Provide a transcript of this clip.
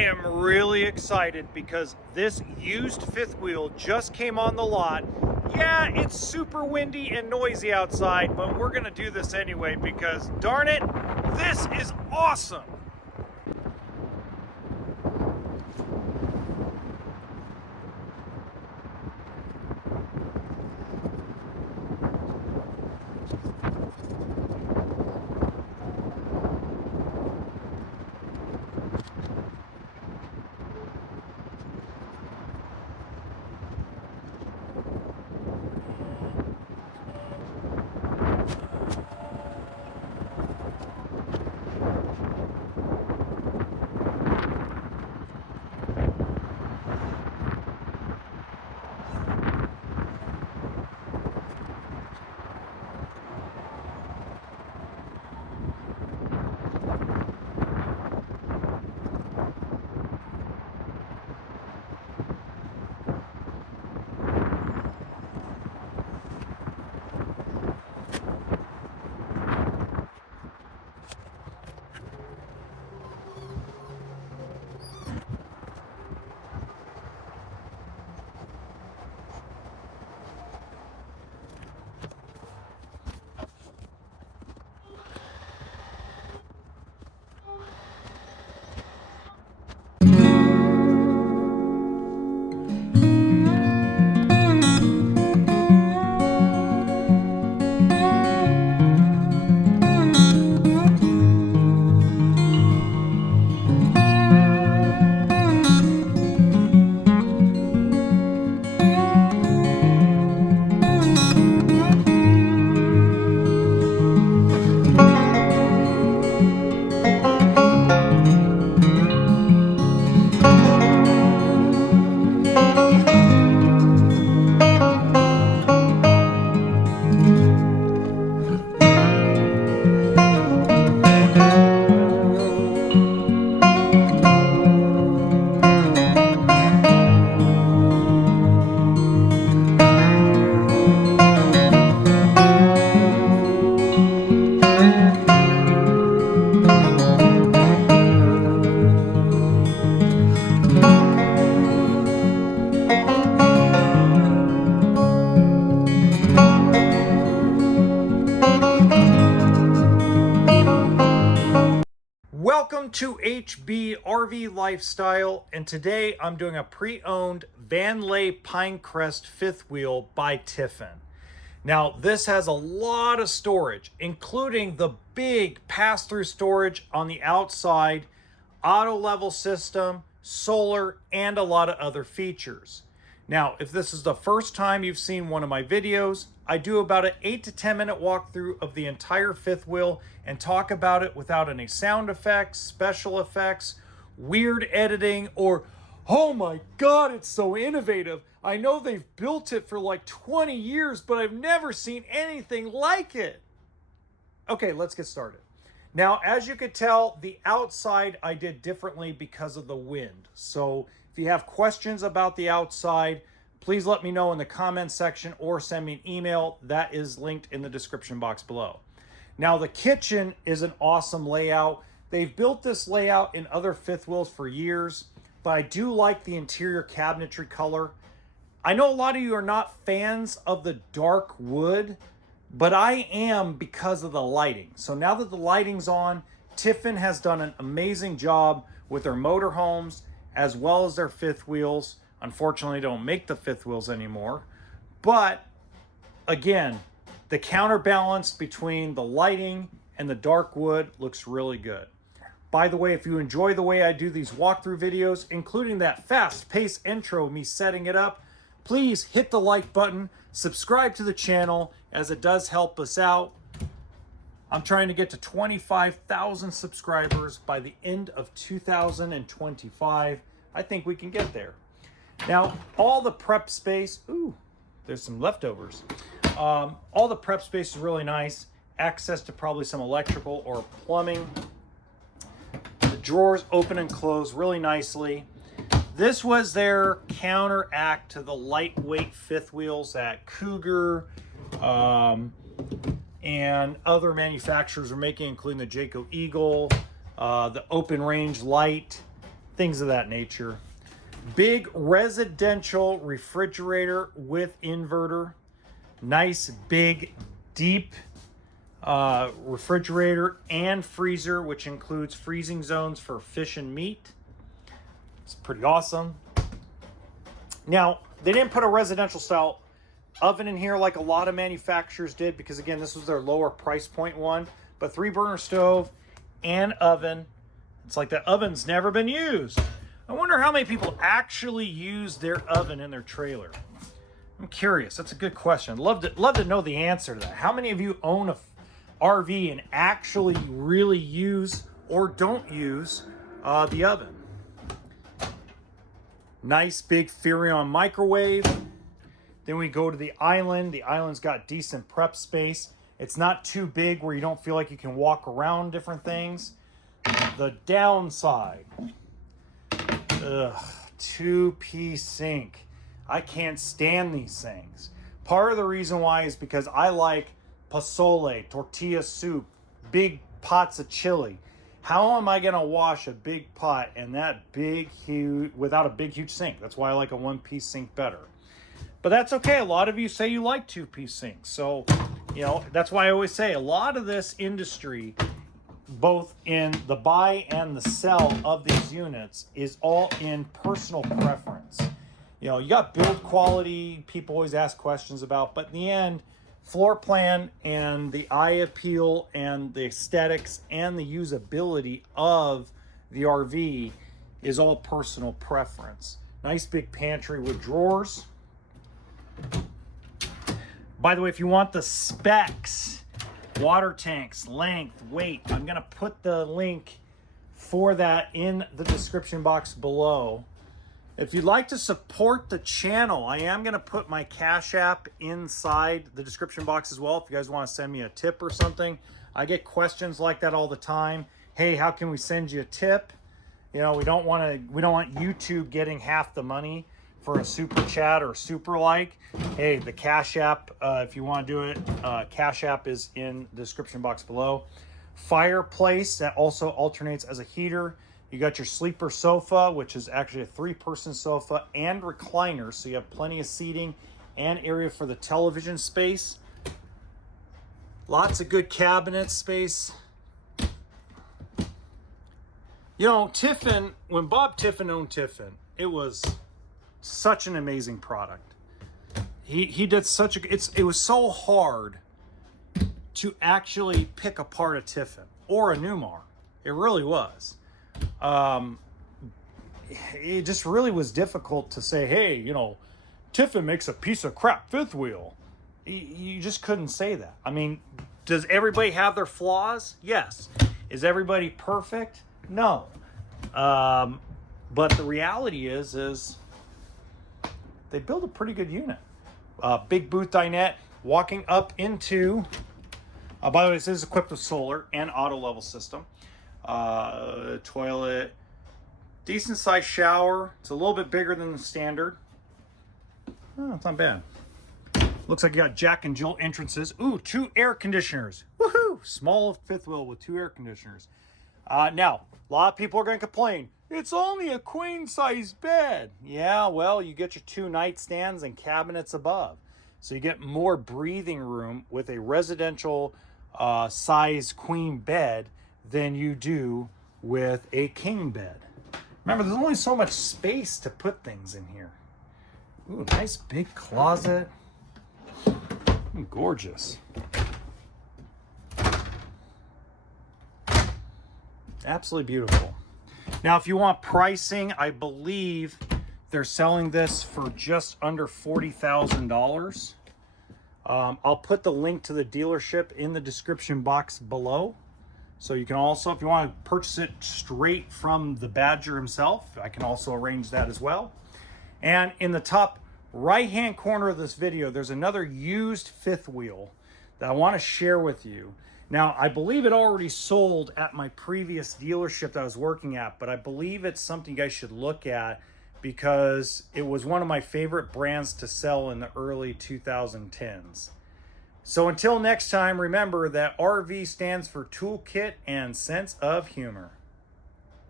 am really excited because this used fifth wheel just came on the lot. Yeah, it's super windy and noisy outside, but we're gonna do this anyway because darn it, this is awesome. Welcome to HB RV Lifestyle, and today I'm doing a pre-owned VanLeigh Pinecrest fifth wheel by Tiffin. Now this has a lot of storage, including the big pass-through storage on the outside, auto level system, solar, and a lot of other features. Now, if this is the first time you've seen one of my videos, I do about an 8 to 10 minute walkthrough of the entire fifth wheel and talk about it without any sound effects, special effects, weird editing, or, oh my God, it's so innovative. I know they've built it for like 20 years, but I've never seen anything like it. Okay, let's get started. Now, as you could tell, the outside I did differently because of the wind. So if you have questions about the outside, please let me know in the comments section or send me an email. That is linked in the description box below. Now, the kitchen is an awesome layout. They've built this layout in other fifth wheels for years, but I do like the interior cabinetry color. I know a lot of you are not fans of the dark wood, but I am because of the lighting. So now that the lighting's on, Tiffin has done an amazing job with their motorhomes as well as their fifth wheels. Unfortunately, they don't make the fifth wheels anymore. But again, the counterbalance between the lighting and the dark wood looks really good. By the way, if you enjoy the way I do these walkthrough videos, including that fast-paced intro of me setting it up, please hit the like button, subscribe to the channel, as it does help us out. I'm trying to get to 25,000 subscribers by the end of 2025. I think we can get there. Now, all the prep space, ooh, there's some leftovers. All the prep space is really nice. Access to probably some electrical or plumbing. The drawers open and close really nicely. This was their counteract to the lightweight fifth wheels that Cougar and other manufacturers are making, including the Jayco Eagle, the Open Range Light, things of that nature. Big residential refrigerator with inverter. Nice, big, deep refrigerator and freezer, which includes freezing zones for fish and meat. It's pretty awesome. Now, they didn't put a residential style oven in here like a lot of manufacturers did, because again, this was their lower price point one. But 3-burner stove and oven. It's like the oven's never been used. I wonder how many people actually use their oven in their trailer. I'm curious. That's a good question. Love to know the answer to that. How many of you own a RV and actually really use or don't use the oven? Nice big Furrion microwave. Then we go to the island. The island's got decent prep space. It's not too big where you don't feel like you can walk around different things. The downside. Ugh, 2-piece sink. I can't stand these things. Part of the reason why is because I like pozole, tortilla soup, big pots of chili. How am I gonna wash a big pot and that big, huge, without a big, huge sink? That's why I like a 1-piece sink better. But that's okay. A lot of you say you like 2-piece sinks. So, you know, that's why I always say a lot of this industry, both in the buy and the sell of these units, is all in personal preference. You know, you got build quality, people always ask questions about, but in the end, floor plan and the eye appeal and the aesthetics and the usability of the RV is all personal preference. Nice big pantry with drawers. By the way, if you want the specs, water tanks, length, weight, I'm gonna put the link for that in the description box below. If you'd like to support the channel, I am gonna put my Cash App inside the description box as well. If you guys wanna send me a tip or something, I get questions like that all the time. Hey, how can we send you a tip? You know, we don't want YouTube getting half the money for a super chat or super like. Hey, the Cash App, if you want to do it, Cash App is in the description box below. Fireplace that also alternates as a heater. You got your sleeper sofa, which is actually a 3-person sofa and recliner, so you have plenty of seating and area for the television space. Lots of good cabinet space. You know, Tiffin, when Bob Tiffin owned Tiffin, it was such an amazing product. He did such a, it was so hard to actually pick apart a Tiffin or a Newmar. It really was. It just really was difficult to say, hey, you know, Tiffin makes a piece of crap fifth wheel. You just couldn't say that. I mean, does everybody have their flaws? Yes. Is everybody perfect? No. But the reality is they build a pretty good unit. Big booth dinette, walking up into, by the way, this is equipped with solar and auto level system. Toilet, decent sized shower. It's a little bit bigger than the standard. Oh, it's not bad. Looks like you got Jack and Jill entrances. Ooh, 2 air conditioners. Woohoo! Small fifth wheel with 2 air conditioners. Now, a lot of people are going to complain. It's only a queen size bed. Yeah, well, you get your 2 nightstands and cabinets above. So you get more breathing room with a residential size queen bed than you do with a king bed. Remember, there's only so much space to put things in here. Ooh, nice big closet. Gorgeous. Absolutely beautiful. Now, if you want pricing, I believe they're selling this for just under $40,000. I'll put the link to the dealership in the description box below. So you can also, if you want to purchase it straight from the Badger himself, I can also arrange that as well. And in the top right-hand corner of this video, there's another used fifth wheel that I want to share with you. Now, I believe it already sold at my previous dealership that I was working at, but I believe it's something you guys should look at because it was one of my favorite brands to sell in the early 2010s. So until next time, remember that RV stands for toolkit and sense of humor.